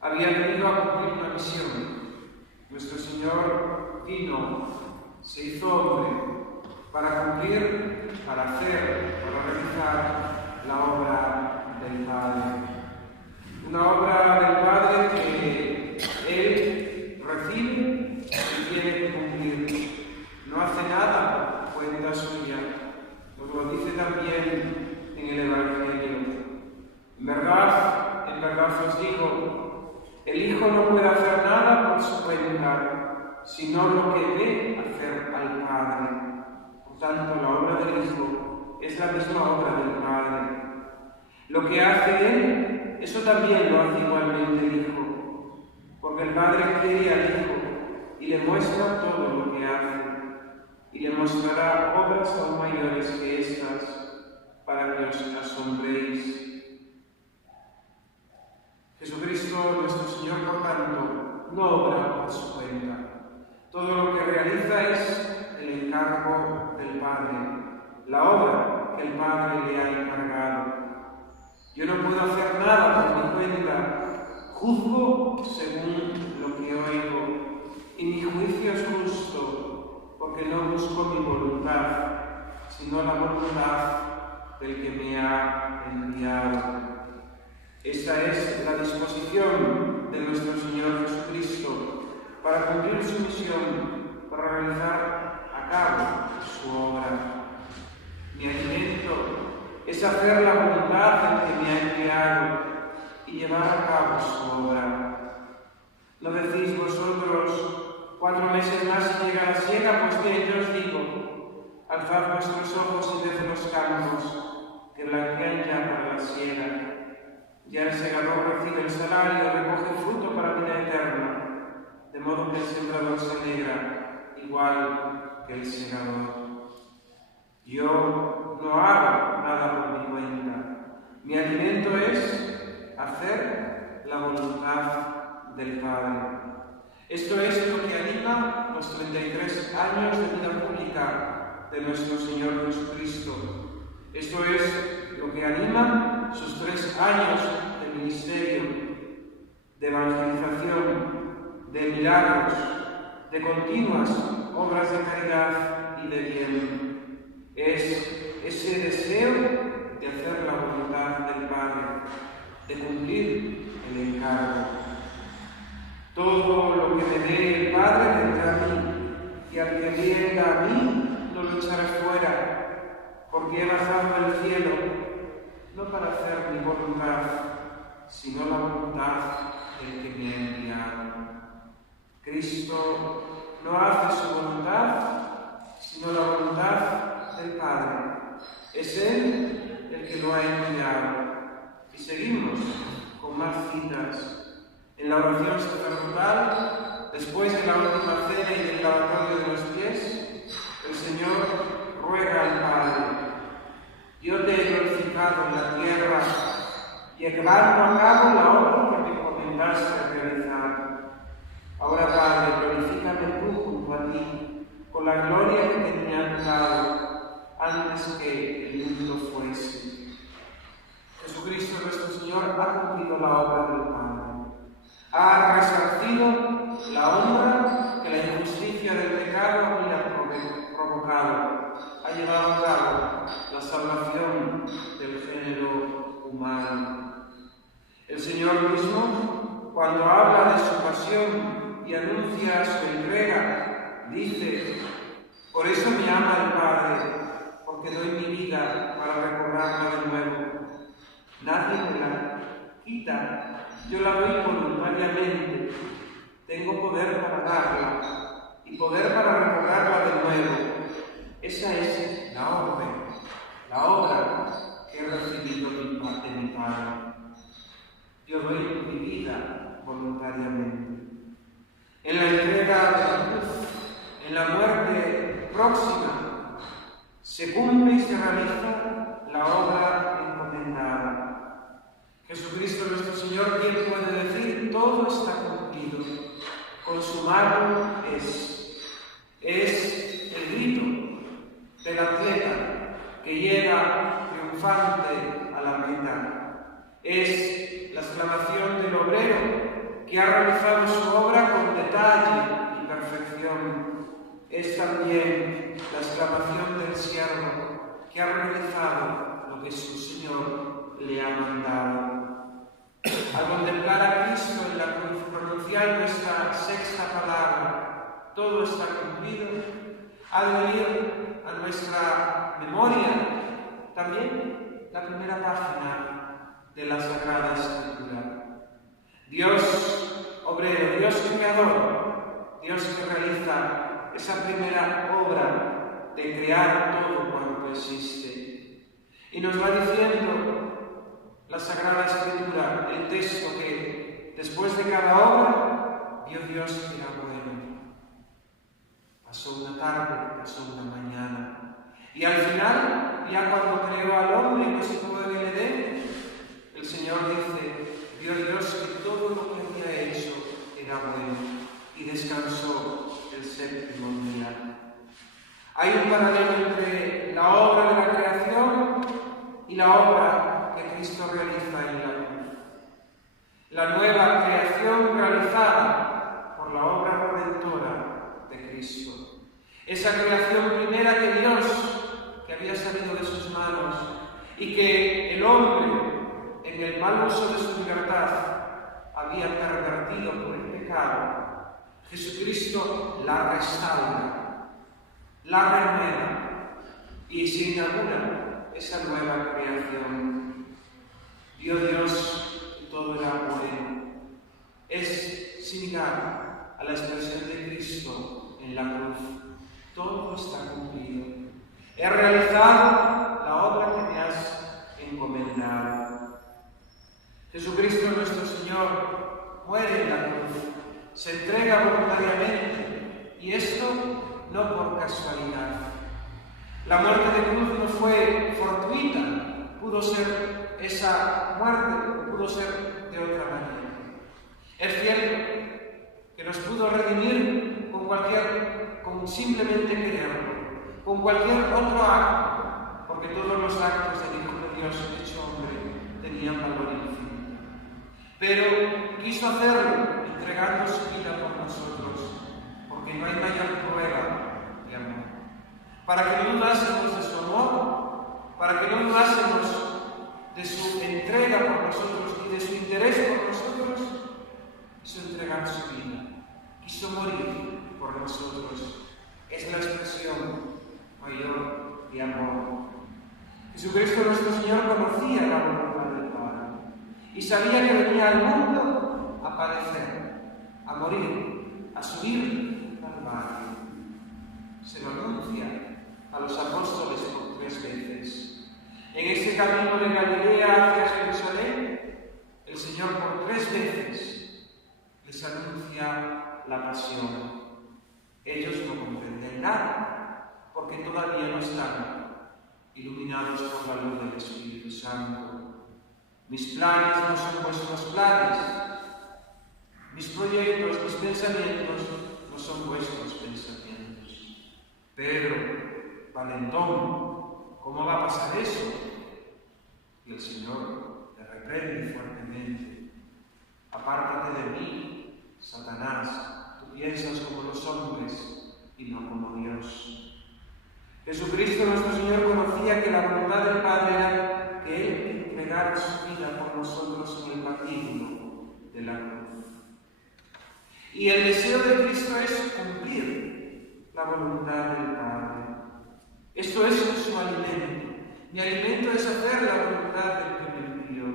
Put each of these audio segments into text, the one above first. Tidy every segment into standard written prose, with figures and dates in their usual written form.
había venido a cumplir una misión. Nuestro Señor vino, se hizo hombre para cumplir, para hacer, para realizar la obra del Padre. Una obra del Padre que Él recibe y tiene que cumplir. No hace nada por cuenta suya. Nos lo dice también en el Evangelio. En verdad os digo, el Hijo no puede hacer nada por su cuenta, sino lo que ve hacer al Padre. Por tanto, la obra del Hijo es la misma obra del Padre. Lo que hace Él, eso también lo hace igualmente el Hijo, porque el Padre quiere al Hijo y le muestra todo lo que hace, y le mostrará obras aún mayores que estas, para que os asombréis. Jesucristo, nuestro Señor, por tanto, no obra por su cuenta. Todo lo que realiza es el encargo del Padre, la obra que el Padre le ha encargado. Yo no puedo hacer nada por mi cuenta, juzgo según lo que oigo, y mi juicio es justo, porque no busco mi voluntad, sino la voluntad del que me ha enviado. Esta es la disposición de nuestro Señor Jesucristo para cumplir su misión, para realizar a cabo su obra. Mi alimento es hacer la voluntad del que me ha enviado y llevar a cabo su obra. ¿No decís vosotros, 4 meses más y llega la siega? Pues bien, yo os digo, alzad vuestros ojos y ved los campos, que blanquean ya para la siega. Ya el segador recibe el salario y recoge fruto para vida eterna, de modo que el sembrador se alegra, igual que el segador. Yo no hago nada por mi cuenta. Mi alimento es hacer la voluntad del Padre. Esto es lo que anima los 33 años de vida pública de nuestro Señor Jesucristo. Esto es lo que anima sus 3 años de ministerio, de evangelización, de milagros, de continuas obras de caridad y de bien. Es ese deseo de hacer la voluntad del Padre, de cumplir el encargo. Todo lo que me dé el Padre vendrá a mí, y al que venga a mí no lo echaré fuera, porque he bajado del cielo, no para hacer mi voluntad, sino la voluntad del que me ha enviado. Cristo no hace su voluntad, sino la voluntad del Padre. Es Él el que lo ha enviado. Y seguimos con más citas. En la oración sacerdotal, después de la última cena y del lavatorio de los pies, el Señor ruega al Padre: yo te he glorificado en la tierra y he llevado a cabo la obra que me encomendaste realizar. Ahora, Padre, glorifícame tú junto a ti, con la gloria que te tenía dado antes que el mundo fuese. Jesucristo nuestro Señor ha cumplido la obra del Padre. Ha resarcido la honra que la injusticia del pecado había provocado. Ha llevado a cabo la salvación del género humano. El Señor mismo, cuando habla de su pasión y anuncia su entrega, dice: por eso me ama el Padre, porque doy mi vida para recobrarla de nuevo. Nadie me la quita, yo la doy voluntariamente. Tengo poder para darla y poder para recobrarla de nuevo. Esa es la orden, la obra que he recibido de mi Padre. Yo doy mi vida voluntariamente. En la entrega de la cruz, en la muerte próxima, se cumple y se realiza la obra encomendada. Jesucristo nuestro Señor, ¿quién puede decir todo está cumplido? Consumado es. Es el grito del atleta que llega triunfante a la meta. Es la exclamación del obrero exclamación del siervo que ha realizado lo que su Señor le ha mandado. Al contemplar a Cristo en la cruz, pronunciar nuestra sexta palabra, todo está cumplido, ha de venir a nuestra memoria también la primera página de la Sagrada Escritura. Dios obrero, Dios creador, Dios que realiza esa primera obra de crear todo cuanto existe. Y nos va diciendo la Sagrada Escritura, el texto, que después de cada obra vio Dios que era bueno. Pasó una tarde, pasó una mañana. Y al final, ya cuando creó al hombre y lo situó en el Edén, el Señor dice, vio Dios que todo lo que había hecho era bueno y descansó el séptimo día. Hay un paralelo entre la obra de la creación y la obra que Cristo realiza en la cruz. La nueva creación realizada por la obra redentora de Cristo. Esa creación primera que Dios, que había salido de sus manos, y que el hombre, en el mal uso de su libertad, había pervertido por el pecado, Jesucristo la restaura, la renueva y se inaugura esa nueva creación. Vio Dios que todo era bueno. Es similar a la expresión de Cristo en la cruz. Todo está cumplido. He realizado la obra que me has encomendado. Jesucristo nuestro Señor muere en la cruz, se entrega voluntariamente, y esto no por casualidad. La muerte de cruz no fue fortuita, pudo ser esa muerte, pudo ser de otra manera. Es cierto que nos pudo redimir con simplemente quererlo, con cualquier otro acto, porque todos los actos del Hijo de Dios hecho hombre tenían valor infinito. Pero quiso hacerlo entregando su vida por nosotros, porque no hay mayor prueba de amor. Para que no dudásemos de su amor, para que no dudásemos de su entrega por nosotros y de su interés por nosotros, quiso entregar su vida, quiso morir por nosotros. Es la expresión mayor de amor. Jesucristo nuestro Señor conocía la voluntad del Padre y sabía que venía al mundo a padecer, a morir, a subir al Padre. Se lo anuncia a los apóstoles por 3 veces. En ese camino de Galilea hacia Jerusalén, el Señor por 3 veces les anuncia la pasión. Ellos no comprenden nada, porque todavía no están iluminados por la luz del Espíritu Santo. Mis planes no son vuestros planes, mis proyectos, mis pensamientos no son vuestros pensamientos. Pedro, valentón, ¿cómo va a pasar eso? Y el Señor le reprende fuertemente. Apártate de mí, Satanás. Piensas como los hombres y no como Dios. Jesucristo nuestro Señor conocía que la voluntad del Padre era que Él entregara su vida por nosotros en el patíbulo de la cruz. Y el deseo de Cristo es cumplir la voluntad del Padre. Esto es su alimento. Mi alimento es hacer la voluntad del que me envió.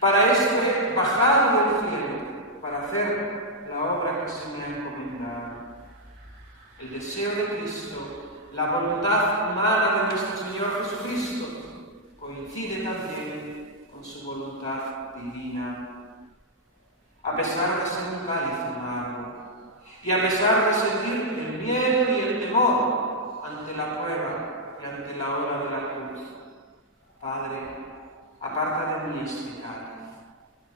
Para esto he bajado del cielo, para hacer la obra que se me ha encomendado. El deseo de Cristo, la voluntad humana de nuestro Señor Jesucristo, coincide también con su voluntad divina. A pesar de ser un cáliz amargo, y a pesar de sentir el miedo y el temor ante la prueba y ante la hora de la cruz, Padre, aparta de mí este cáliz,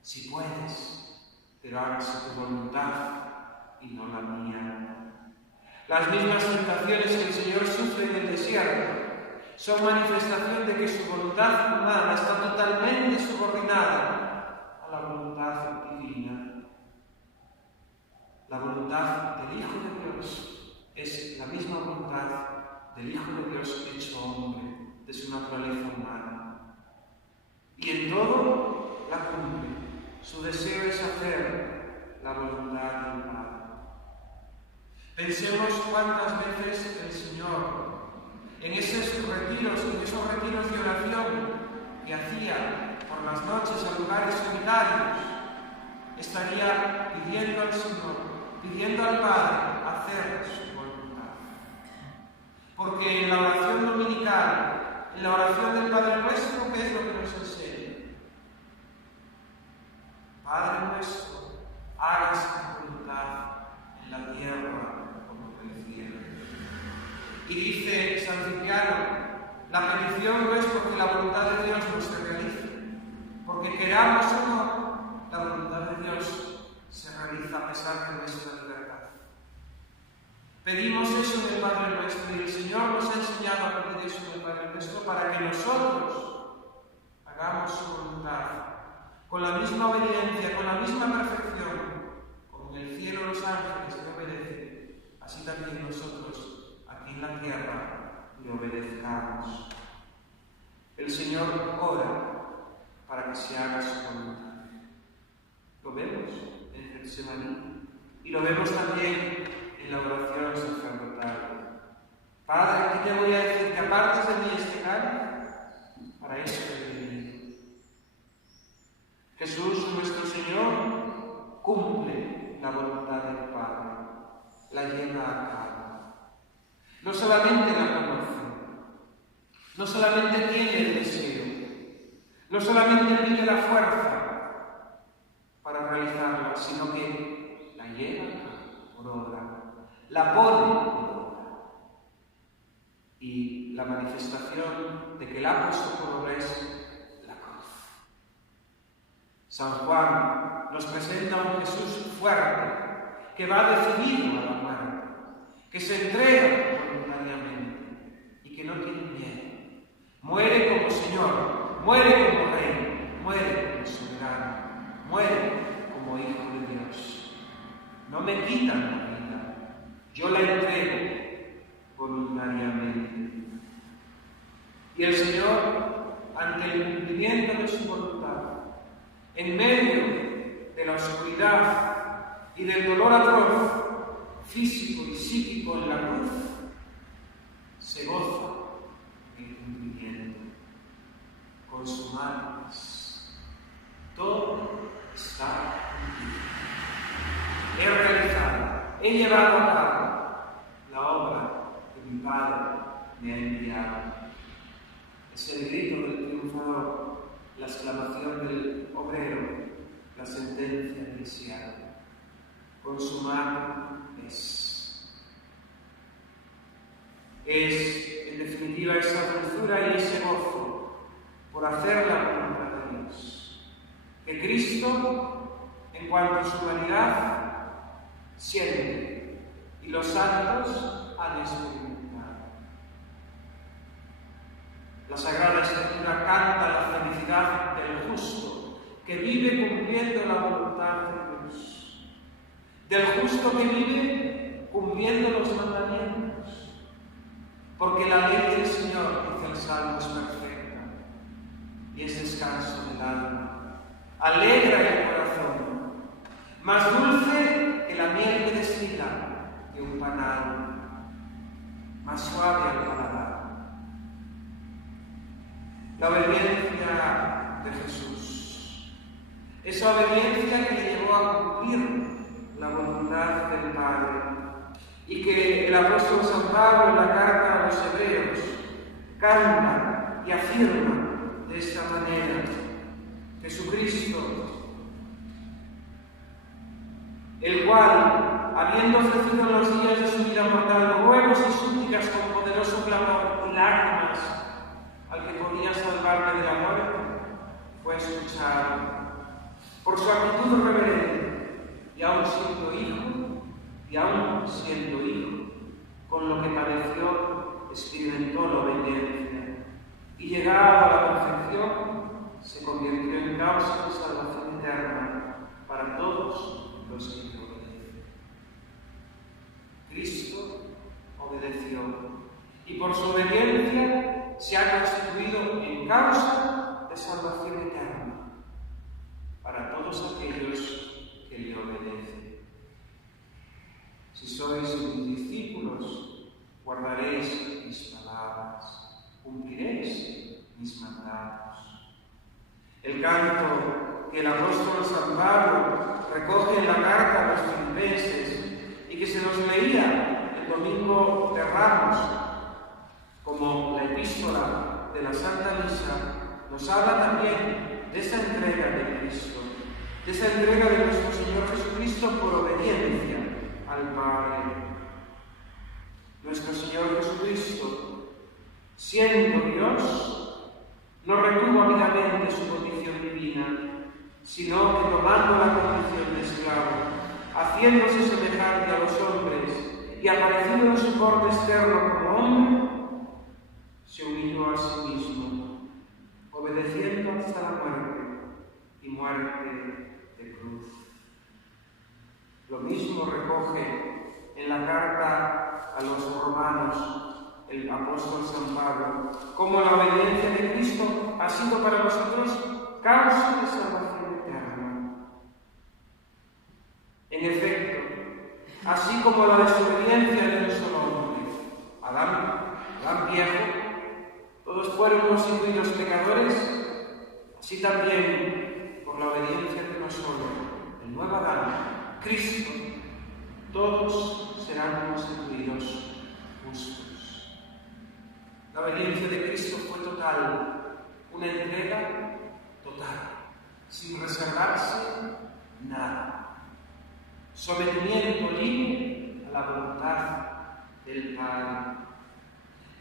si puedes, pero hágase tu voluntad y no la mía. Las mismas tentaciones que el Señor sufre en el desierto son manifestación de que su voluntad humana está totalmente subordinada a la voluntad divina. La voluntad del Hijo de Dios es la misma voluntad del Hijo de Dios hecho hombre, de su naturaleza humana. Y en todo la cumple. Su deseo es hacer la voluntad del Padre. Pensemos cuántas veces el Señor, en esos retiros de oración que hacía por las noches a lugares solitarios, estaría pidiendo al Señor, pidiendo al Padre hacer su voluntad. Porque en la oración dominical, en la oración del Padre Nuestro, ¿qué es lo que nos enseña? Padre nuestro, hágase tu voluntad en la tierra como en el cielo. Y dice San Cipriano, la petición no es porque la voluntad de Dios no se realice, porque queramos o no, la voluntad de Dios se realiza a pesar de nuestra libertad. Pedimos eso en el Padre Nuestro y el Señor nos ha enseñado a pedir eso en el Padre Nuestro para que nosotros hagamos su voluntad con la misma obediencia, con la misma perfección, como en el cielo los ángeles le obedecen, así también nosotros aquí en la tierra le obedezcamos. El Señor ora para que se haga su voluntad. Lo vemos en Getsemaní y lo vemos también en la oración sacerdotal. Padre, ¿qué te voy a decir? ¿Que apartes de mí este cáliz? Para eso he venido. Jesús, nuestro Señor, cumple la voluntad del Padre, la lleva a cabo. No solamente la conoce, no solamente tiene el deseo, no solamente tiene la fuerza para realizarla, sino que la lleva por obra, la pone por obra. Y la manifestación de que la ha puesto por obra es la cruz. San Juan nos presenta a un Jesús fuerte, que va decidido a la muerte, que se entrega voluntariamente y que no tiene miedo. Muere como Señor, muere como Rey, muere como soberano, muere como Hijo de Dios. No me quitan la vida, yo la entrego voluntariamente. Y el Señor, ante el cumplimiento de su voluntad, en medio de la oscuridad y del dolor atroz, físico y psíquico en la cruz, se goza del cumplimiento. Consumados. Todo está cumplido. He realizado, he llevado a cabo la obra que mi Padre me ha enviado. Es el grito del triunfador, la exclamación del obrero, la sentencia eclesial. Consumado es. Es, en definitiva, esa dulzura y ese gozo por hacer la voluntad de Dios, que Cristo, en cuanto a su humanidad, siente y los santos han experimentado. La Sagrada Escritura canta la felicidad del justo, que vive cumpliendo la voluntad de Dios, del justo que vive cumpliendo los mandamientos, porque la ley del Señor, dice el Salmo, es perfecta y es descanso del alma, alegra el corazón, más dulce que la miel que destila de un panal, más suave al paladar. La obediencia de Jesús, esa obediencia que le llevó a cumplir la voluntad del Padre y que el apóstol San Pablo en la carta a los Hebreos canta y afirma de esta manera: Jesucristo, el cual, habiendo ofrecido en los días de su vida mortal ruegos y súplicas con poderoso clamor y lágrimas al que podía salvarle de la muerte, fue escuchado. Por su actitud reverente, y aún siendo hijo, con lo que padeció, experimentó la obediencia, y llegado a la perfección, se convirtió en causa de salvación eterna para todos los que le obedecen. Cristo obedeció, y por su obediencia se ha constituido en causa de salvación eterna para todos aquellos que le obedecen. Si sois mis discípulos, guardaréis mis palabras, cumpliréis mis mandatos. El canto que el apóstol San Pablo recoge en la carta a los filipenses y que se nos leía el domingo de Ramos como la epístola de la Santa Misa, nos habla también de esa entrega de Cristo, de esa entrega de nuestro Señor Jesucristo por obediencia al Padre. Nuestro Señor Jesucristo, siendo Dios, no retuvo ávidamente su condición divina, sino que tomando la condición de esclavo, haciéndose semejante a los hombres y apareciendo en su forma externo como hombre, se humilló a sí mismo, obedeciendo hasta la muerte y muerte de cruz. Lo mismo recoge en la carta a los romanos el apóstol San Pablo, como la obediencia de Cristo ha sido para nosotros causa de salvación eterna. En efecto, así como la desobediencia de un solo hombre, Adán viejo, todos fueron constituidos pecadores, así también por la obediencia de uno solo, el nuevo Adán, Cristo, todos serán constituidos justos. La obediencia de Cristo fue total, una entrega total, sin reservarse nada. Sometimiento libre a la voluntad del Padre.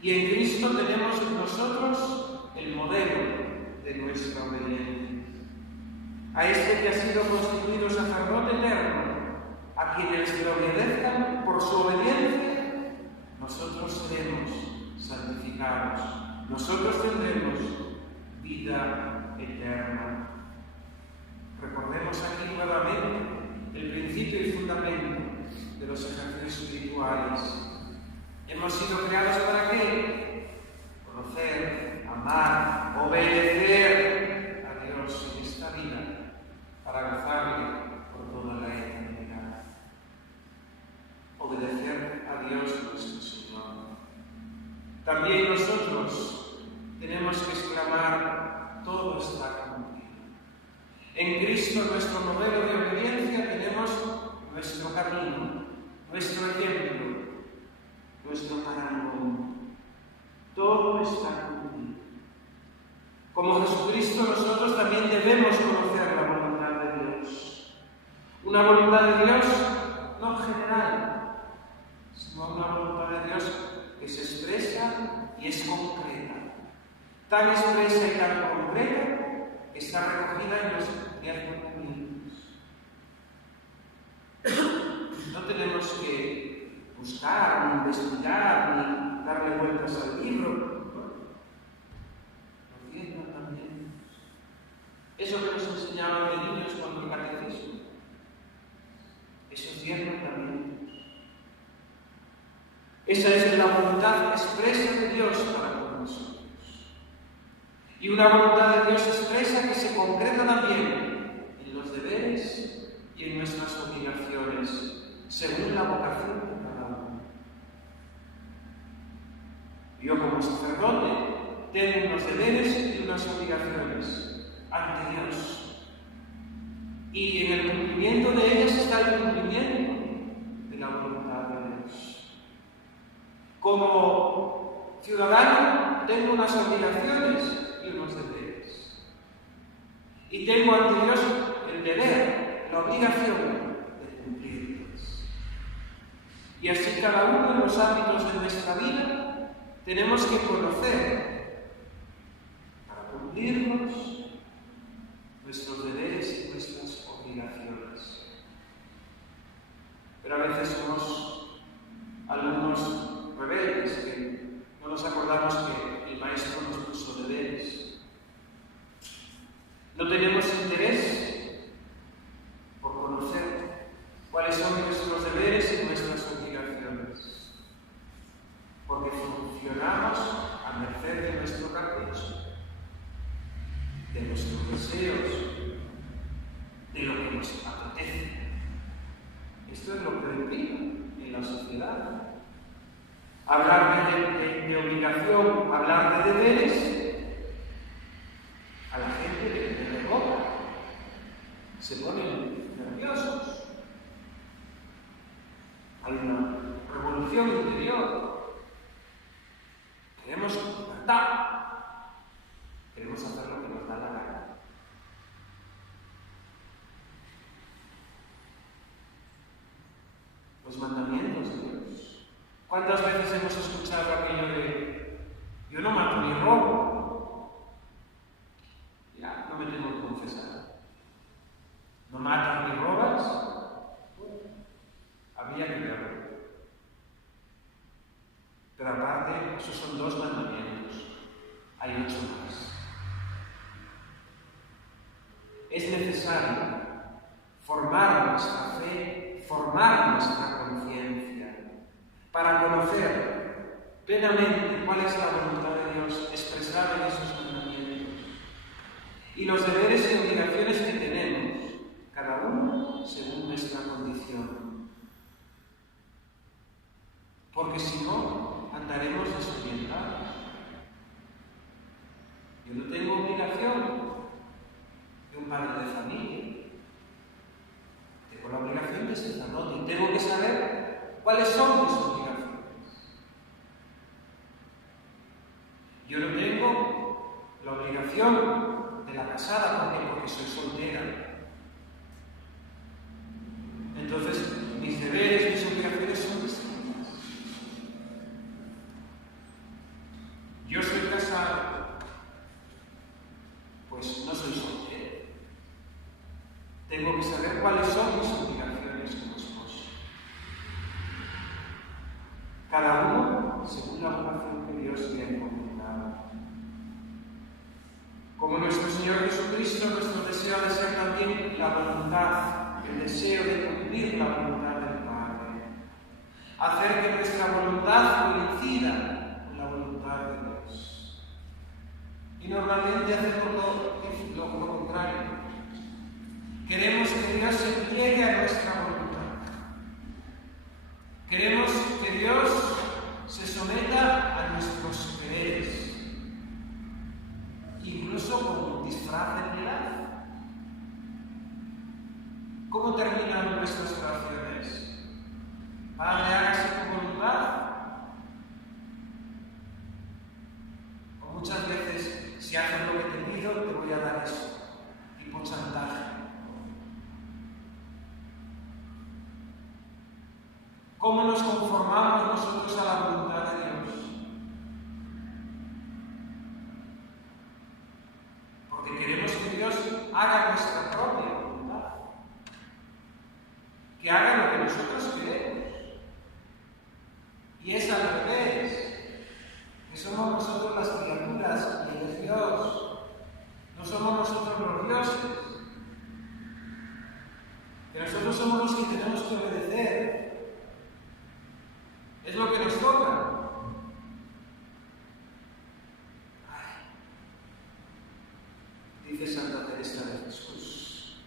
Y en Cristo tenemos nosotros el modelo de nuestra obediencia. A este que ha sido constituido sacerdote eterno, a quienes le obedezcan por su obediencia, nosotros seremos santificados, nosotros tendremos vida eterna. Recordemos aquí nuevamente el principio y fundamento de los ejercicios espirituales. Hemos sido creados ¿para qué? Conocer, amar, obedecer a Dios en esta vida, para gozarle por toda la eternidad. Obedecer a Dios nuestro Señor. También nosotros tenemos que exclamar: todo está cumplido. En Cristo, nuestro modelo de obediencia, tenemos nuestro camino, nuestro ejemplo, nuestro parangón. Todo está cumplido. Como Jesucristo, nosotros también debemos conocer la voluntad de Dios. Una voluntad de Dios no general, sino una voluntad de Dios que se expresa y es concreta. Tan expresa y tan concreta que está recogida en los 10 mandamientos. No tenemos que buscar, ni investigar, ni darle vueltas al libro. Los 10 mandamientos. Eso que nos enseñaban de niños cuando el catecismo. Esos 10 mandamientos. Esa es la voluntad expresa de Dios para con nosotros. Y una voluntad de Dios expresa que se concreta también en los deberes y en nuestras obligaciones, según la vocación de cada uno. Yo como sacerdote tengo unos deberes y unas obligaciones ante Dios. Y en el cumplimiento de ellas está el cumplimiento de la voluntad de Dios. Como ciudadano tengo unas obligaciones y unos deberes. Y tengo ante Dios el deber, la obligación de cumplirlos. Y así cada uno de los ámbitos de nuestra vida tenemos que conocer para cumplirlos nuestros deberes y nuestras obligaciones. Pero a veces somos alumnos rebeldes que no nos acordamos que el maestro nos puso deberes. No tenemos interés por conocer cuáles son nuestros deberes y nuestras obligaciones, porque funcionamos oigo hablar de deberes, a la gente le regoca, se ponen nerviosos. Hay una revolución interior. Queremos libertad. Queremos hacer lo que nos da la gana. Los mandamientos de Dios. ¿Cuántas veces hemos escuchado aquello de yo no mato ni robo? Ya, no me tengo que confesar. ¿No matas ni robas? Habría que verlo. Pero aparte, esos son 2 mandamientos. Hay 8 más. Es necesario formar nuestra fe, formar nuestra conciencia, para conocer plenamente cuál es la voluntad de Dios expresada en esos mandamientos y los deberes y obligaciones que tenemos, cada uno según nuestra condición. Porque si no, andaremos desorientados. Yo no tengo obligación de un padre de familia. Tengo la obligación de sacerdote y tengo que saber cuáles son mis obligaciones. Yo no tengo la obligación de la casada porque soy soltera. Entonces, mis deberes, mis obligaciones son distintas. Yo soy casado, pues no soy soltero. Tengo que saber cuáles son mis obligaciones como esposo. Cada uno según la vocación que Dios le ha encomendado. Como nuestro Señor Jesucristo, nuestro deseo ha de ser también la voluntad, el deseo de cumplir la voluntad del Padre. Hacer que nuestra voluntad coincida con la voluntad de Dios. Y normalmente hacemos lo contrario. Queremos que Dios se pliegue a nuestra voluntad. Queremos que Dios se someta a nuestros quereres, incluso con un disfraz de piedad. ¿Cómo terminan nuestras oraciones? Padre, hágase tu voluntad. O muchas veces, si haces lo que te pido, te voy a dar eso, tipo chantaje. ¿Cómo nos conformamos nosotros a la voluntad de Dios? Porque queremos que Dios haga nuestra propia voluntad. Que haga lo que nosotros queremos. Y es al revés. Que somos nosotros las criaturas y Él es Dios. No somos nosotros los dioses. Que nosotros somos los que tenemos que obedecer. Es lo que nos toca. Dice Santa Teresa de Jesús: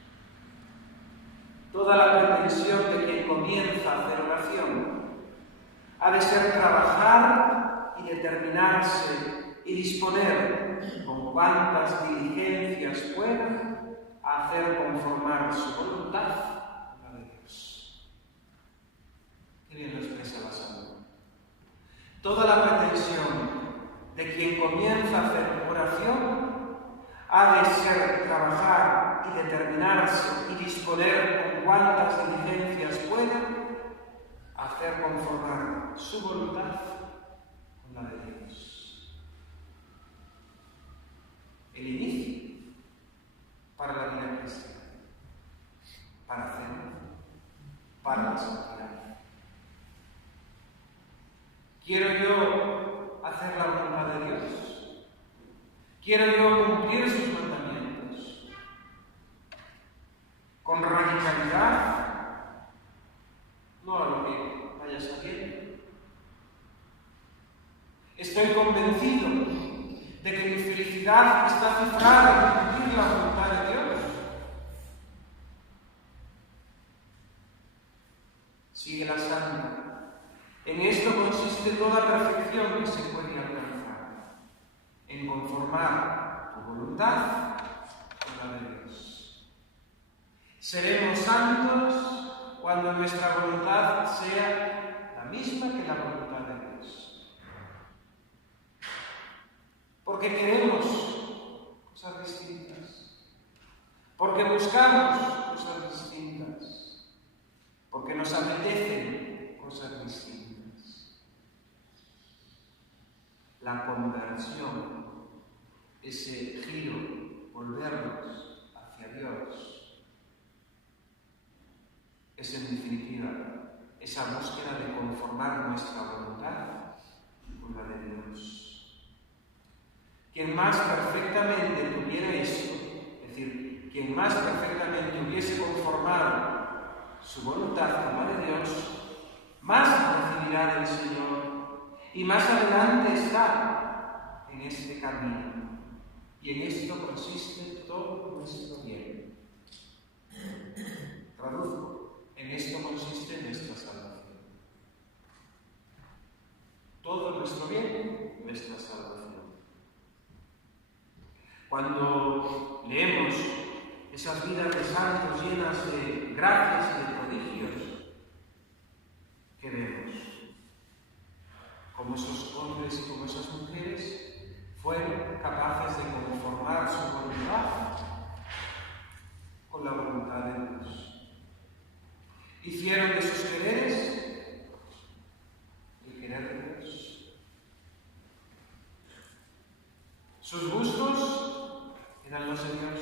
toda la pretensión de quien comienza a hacer oración ha de ser trabajar y determinarse y disponer con cuantas diligencias pueda a hacer conformar su voluntad a la de Dios. Qué bien lo expresa la Santa. Toda la pretensión de quien comienza a hacer oración ha de ser trabajar y determinarse y disponer con cuantas diligencias pueda a hacer conformar su voluntad con la de Dios. El inicio para la vida cristiana, para hacer, para la santidad. ¿Quiero yo hacer la voluntad de Dios? ¿Quiero yo cumplir sus mandamientos? ¿Con radicalidad? No a lo que vaya saliendo. Estoy convencido de que mi felicidad está cifrada en cumplir la voluntad de Dios. Sigue la santa. En esto consiste toda perfección que se puede alcanzar. voluntad con la de Dios. Seremos santos cuando nuestra voluntad sea la misma que la voluntad de Dios. Porque queremos cosas distintas, porque buscamos cosas distintas, porque nos apetecen cosas distintas. La conversión, ese giro, volvernos hacia Dios, es en definitiva esa búsqueda de conformar nuestra voluntad con la de Dios. Quien más perfectamente tuviera esto, es decir, quien más perfectamente hubiese conformado su voluntad con la de Dios, más recibirá del Señor y más adelante está en este camino. Y en esto consiste todo nuestro bien. Traduzco, en esto consiste nuestra salvación. Todo nuestro bien, nuestra salvación. Cuando leemos esas vidas de santos llenas de gracias y de prodigios, ¿qué vemos? Como esos hombres y como esas mujeres fueron capaces de conformar su voluntad con la voluntad de Dios. Hicieron de sus quereres el querer de Dios. Sus gustos eran los de Dios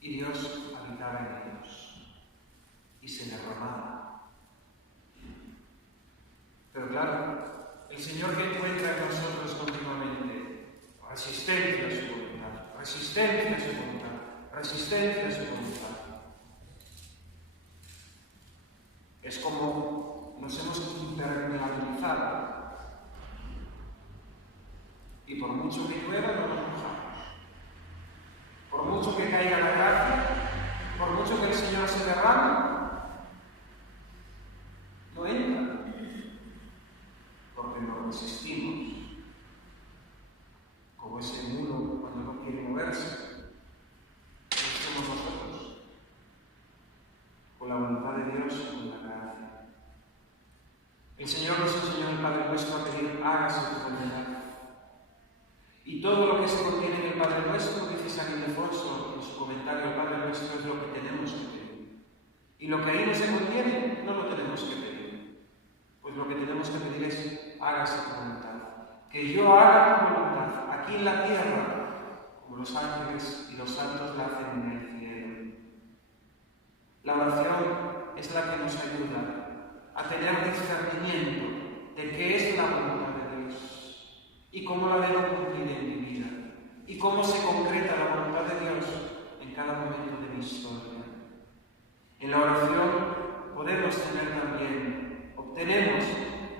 y Dios habitaba en ellos y se derramaba. Pero claro, el Señor que encuentra en nosotros continuamente resistencia a su voluntad, resistencia a su voluntad, resistencia a su voluntad. Es como nos hemos impermeabilizado y por mucho que llueva no nos mojamos. Por mucho que caiga la gracia, por mucho que el Señor se derrame, no entra. Porque nos resistimos, como ese mulo cuando no quiere moverse. Eso somos nosotros, con la voluntad de Dios y con la gracia. El Señor nos enseñó en el Padre Nuestro a pedir: hágase tu voluntad. Y todo lo que se contiene en el Padre Nuestro, dice San Ildefonso en su comentario al Padre Nuestro, es lo que tenemos que pedir. Y lo que ahí no se contiene, no lo tenemos que pedir. Pues lo que tenemos que pedir es: hágase tu voluntad. Que yo haga tu voluntad aquí en la tierra, como los ángeles y los santos la hacen en el cielo. La oración es la que nos ayuda a tener discernimiento de qué es la voluntad de Dios y cómo la debo cumplir en mi vida y cómo se concreta la voluntad de Dios en cada momento de mi historia. En la oración podemos tener también, obtenemos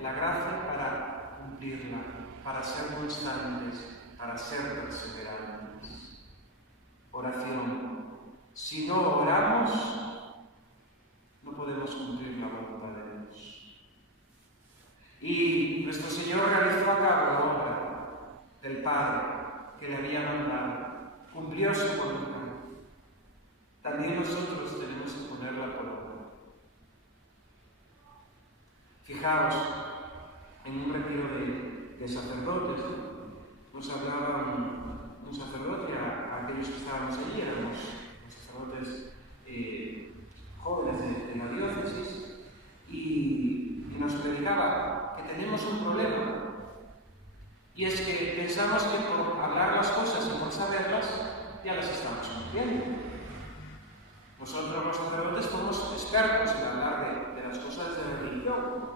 la gracia para cumplirla, para ser constantes, para ser perseverantes. Oración. Si no oramos, no podemos cumplir la voluntad de Dios. Y nuestro Señor realizó a cabo la obra del Padre que le había mandado, cumplió su voluntad. También nosotros tenemos que ponerla por obra. Fijaos, en un retiro de sacerdotes, nos hablaba un sacerdote a aquellos que estábamos allí, éramos sacerdotes jóvenes de la diócesis, y nos predicaba que tenemos un problema, y es que pensamos que por hablar las cosas y por saberlas, ya las estamos cumpliendo. Nosotros los sacerdotes somos expertos en hablar de las cosas de la religión,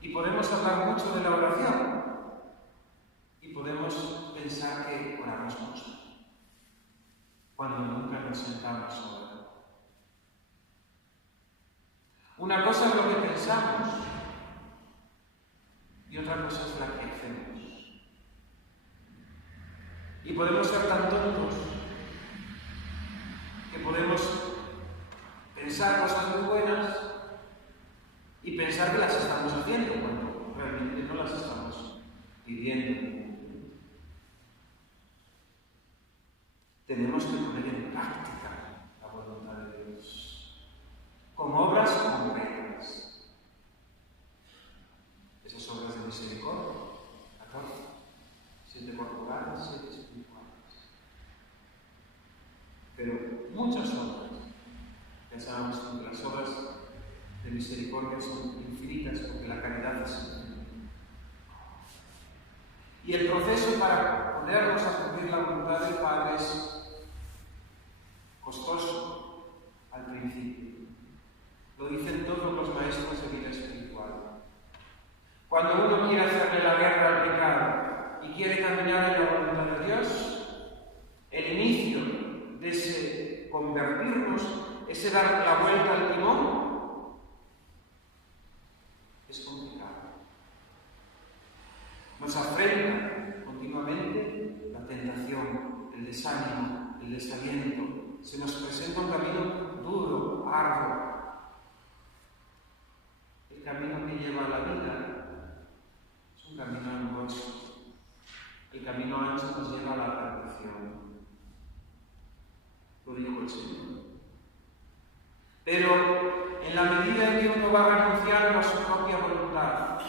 y podemos hablar mucho de la oración, y podemos pensar que oramos mucho, cuando nunca nos sentamos a orar. Una cosa es lo que pensamos, y otra cosa es la que hacemos. Y podemos ser tan tontos que podemos pensar cosas muy buenas y pensar que las estamos haciendo cuando realmente no las estamos pidiendo. tenemos que poner en práctica la voluntad de Dios, con obras concretas. Esas obras de misericordia, 14, 7 corporales, 7 espirituales. Pero muchas obras, ya sabemos que las obras de misericordia son infinitas porque la caridad es infinita. Y el proceso para ponernos a cumplir la voluntad del Padre es costoso al principio. Lo dicen todos los maestros de vida espiritual. Cuando uno quiere hacerle la guerra al pecado y quiere caminar en la voluntad de Dios, el inicio de ese convertirnos, ese dar la vuelta al timón, es complicado. Nos afrenta continuamente la tentación, el desánimo, el desaliento. Se nos presenta un camino duro, arduo. El camino que lleva a la vida es un camino angosto. El camino ancho nos lleva a la perdición. Lo dijo el Señor. Pero en la medida en que uno va renunciando a su propia voluntad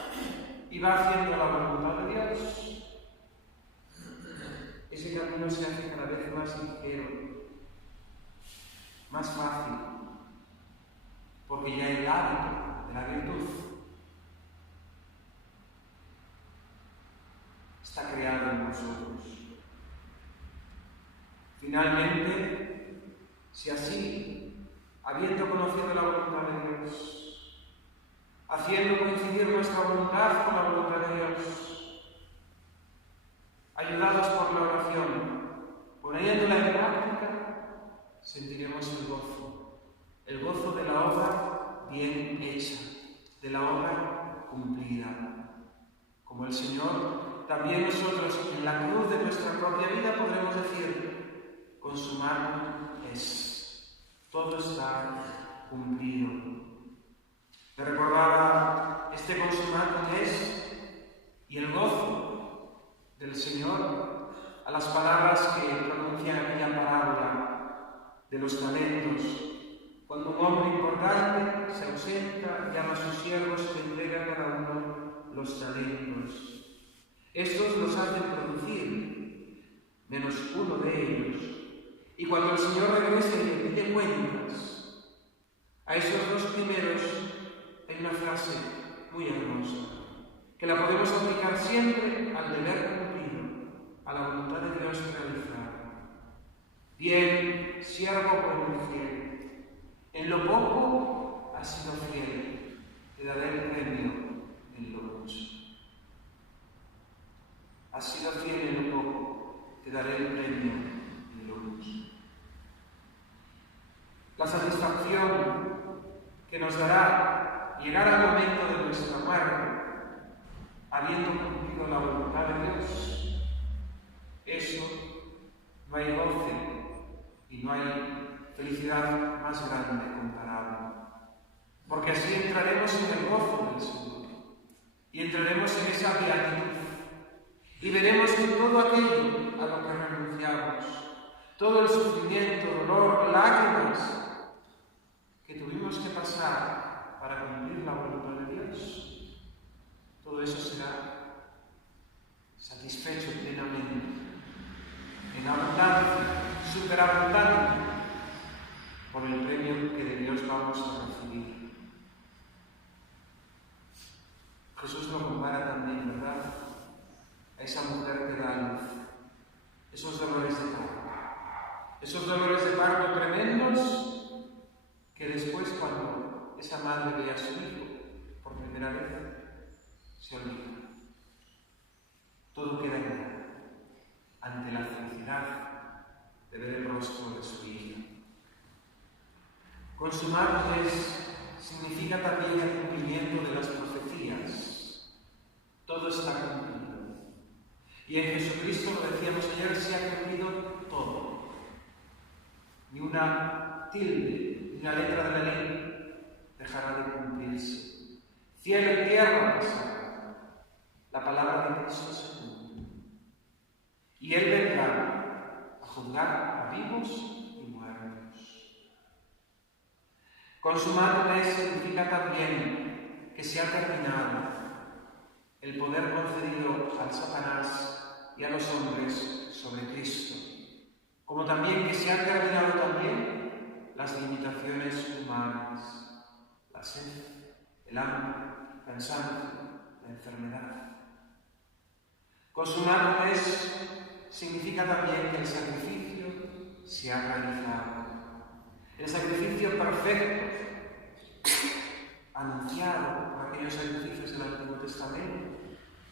y va haciendo la voluntad de Dios, ese camino se hace cada vez más ligero, más fácil, porque ya el hábito de la virtud está creado en nosotros. Finalmente, si así, habiendo conocido la voluntad de Dios, haciendo coincidir nuestra voluntad con la voluntad de Dios, ayudados por la oración, poniéndola en práctica, sentiremos el gozo de la obra bien hecha, de la obra cumplida. Como el Señor, también nosotros en la cruz de nuestra propia vida podremos decir, consumado es, todo está cumplido. Me recordaba este consumado es y el gozo del Señor a las palabras que pronuncia en aquella parábola de los talentos. Cuando un hombre importante se ausenta, llama a sus siervos y le entrega a cada uno los talentos. Estos los hacen producir, menos uno de ellos. Y cuando el Señor regrese y le pide cuentas, a esos dos primeros hay una frase muy hermosa, que la podemos aplicar siempre al deber cumplido, a la voluntad de Dios realizada. Bien, siervo bueno y fiel, en lo poco has sido fiel, te daré el premio en lo mucho. Has sido fiel en lo poco, te daré el premio en lo mucho. La satisfacción que nos dará llegar al momento de nuestra muerte, habiendo cumplido la voluntad de Dios, eso no hay goce y no hay felicidad más grande comparable. Porque así entraremos en el gozo del Señor y entraremos en esa beatitud y veremos que todo aquello a lo que renunciamos, todo el sufrimiento, dolor, lágrimas que tuvimos que pasar para cumplir la voluntad de Dios, todo eso será satisfecho plenamente, en abundancia, superabundante, por el premio que de Dios vamos a recibir. Jesús lo compara también, ¿verdad?, a esa mujer que da luz, esos dolores de parto tremendos, que después, cuando esa madre ve a su hijo por primera vez, se olvida. Todo queda claro ante la felicidad de ver el rostro de su hija. Consumar significa también el cumplimiento de las profecías. Todo está cumplido. Y en Jesucristo, lo decíamos ayer, se ha cumplido todo. Ni una tilde, ni una letra de la ley dejará de cumplirse. Cielo y tierra pasará. La palabra de Cristo se cumple. Y Él vendrá a juzgar a vivos y muertos. Consumado es significa también que se ha terminado el poder concedido al Satanás y a los hombres sobre Cristo, como también que se han terminado también las limitaciones humanas, la sed, el hambre, el cansancio, la enfermedad. Consumado es significa también que el sacrificio se ha realizado. El sacrificio perfecto, anunciado por aquellos sacrificios del Antiguo Testamento,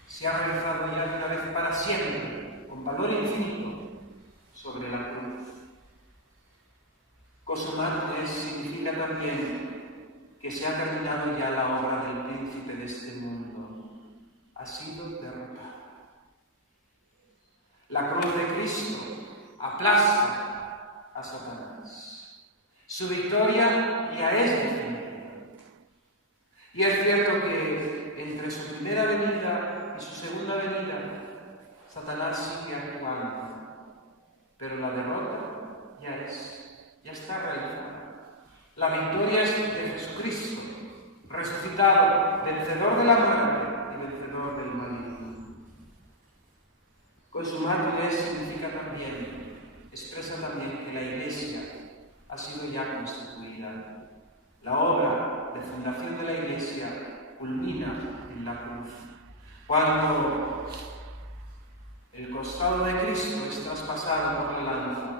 se ha realizado ya de una vez para siempre, con valor infinito, sobre la cruz. Consumado es significa también que se ha terminado ya la obra del príncipe de este mundo. Ha sido derrotado. La cruz de Cristo aplasta a Satanás. Su victoria ya es definitiva. Y es cierto que entre su primera venida y su segunda venida, Satanás sigue actuando, pero la derrota ya está realizada. La victoria es de Jesucristo, resucitado, vencedor de la muerte y vencedor del maligno. Consumado significa también, expresa también que la Iglesia ha sido ya constituida. La obra de fundación de la Iglesia culmina en la cruz. Cuando el costado de Cristo es traspasado por la lanza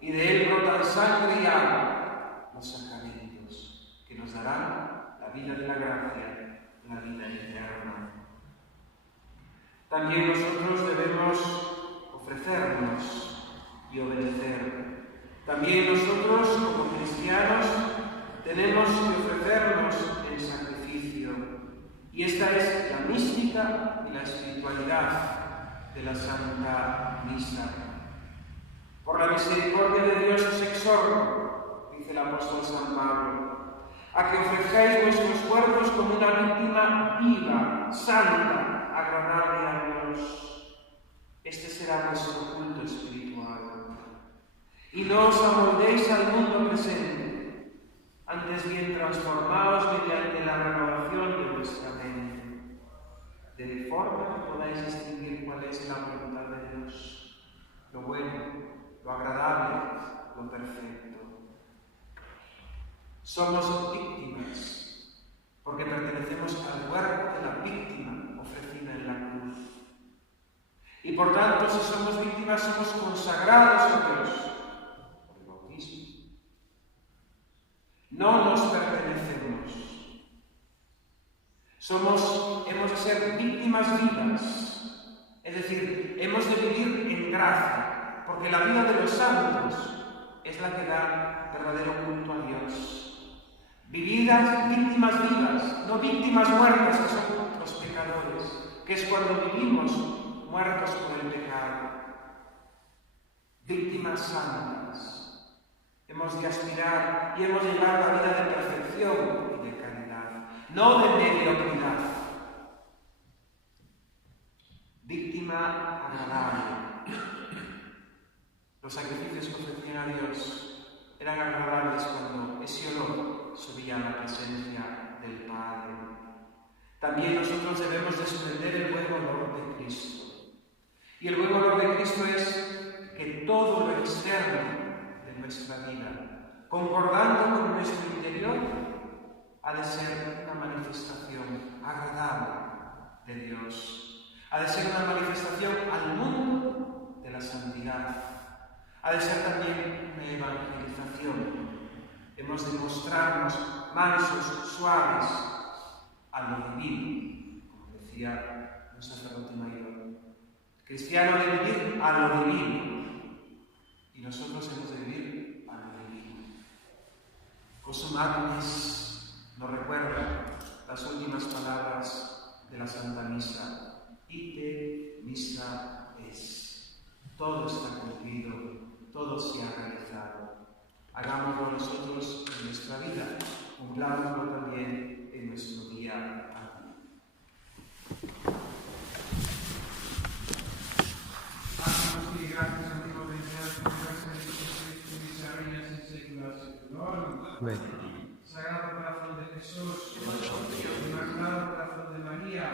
y de él brotan sangre y agua, los sacramentos que nos darán la vida de la gracia, la vida eterna. También nosotros debemos ofrecernos y obedecer. También nosotros, como cristianos, tenemos que ofrecernos en sacrificio. Y esta es la mística y la espiritualidad de la Santa Misa. Por la misericordia de Dios os exhorto, dice el apóstol San Pablo, a que ofrezcáis vuestros cuerpos como una víctima viva, santa, agradable a Dios. Este será vuestro culto espiritual. Y no os amoldéis al mundo presente, antes bien transformaos mediante la renovación de vuestra mente, de forma que podáis distinguir cuál es la voluntad de Dios, lo bueno, lo agradable, lo perfecto. Somos víctimas, porque pertenecemos al cuerpo de la víctima ofrecida en la cruz. Y por tanto, si somos víctimas, somos consagrados a Dios por el bautismo. No nos pertenecemos. Hemos de ser víctimas vivas, es decir, hemos de vivir en gracia, porque la vida de los santos es la que da verdadero culto a Dios. Vividas víctimas vivas, no víctimas muertas, que son los pecadores, que es cuando vivimos muertos por el pecado. Víctimas santas. Hemos de aspirar y hemos de llevar la vida de perfección y de caridad, no de mediocridad. Víctima agradable. Los sacrificios que ofrecían a Dios eran agradables cuando ese olor subía a la presencia del Padre. También nosotros debemos desprender el buen olor de Cristo. Y el buen olor de Cristo es que todo lo externo de nuestra vida, concordando con nuestro interior, ha de ser una manifestación agradable de Dios. Ha de ser una manifestación al mundo de la santidad. Ha de ser también una evangelización. Hemos de mostrarnos mansos, suaves, a lo divino, como decía un sacerdote mayor. El cristiano debe vivir a lo divino y nosotros hemos de vivir a lo divino. Consumatis nos recuerda las últimas palabras de la Santa Misa. Ite missa es. Todo está cumplido, todo se ha realizado. Hagámoslo nosotros en nuestra vida, cumplámoslo también en nuestro día a día. Gracias, amigos de Dios, por Señor. Amén. Sagrado Corazón de Jesús, Inmaculado Corazón de María,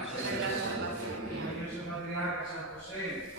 Glorioso Patriarca San José,